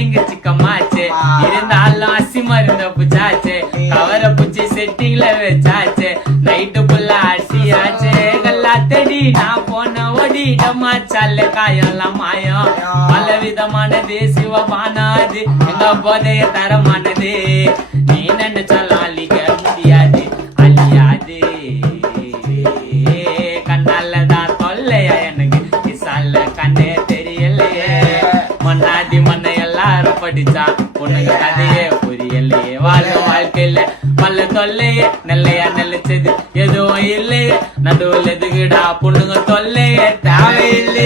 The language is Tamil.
இங்க சிக்கமாச்சு இருந்தாலும் அசி மருந்த புச்சாச்சு கவரை புச்சி செட்டிங்ல வச்சாச்சு நைட்டு புள்ள அடியாச்சு கல்லாத்தடி நான் போன ஓடிடமா சல்ல காயெல்லாம் மாயம் பல விதமானது சிவபானாது எங்க போதைய தரமானது நீ நினைச்சாலும் அழிக்க முடியாது அழியாது கண்ணாலதான் தொல்லையா எனக்கு கிசால கண்ணே தெரியலையே மண்ணாதி மண்ணை எல்லாரும் படிச்சா பொண்ணுங்க கதையே புரியலையே வாழும் வாழ்க்கையில பல தொல்லையே நெல்லையா நெல்லிச்சது எதுவும் இல்லையே நடுவில் எதுக்குடா பொண்ணுங்க தொல்லையே தேவையில்லை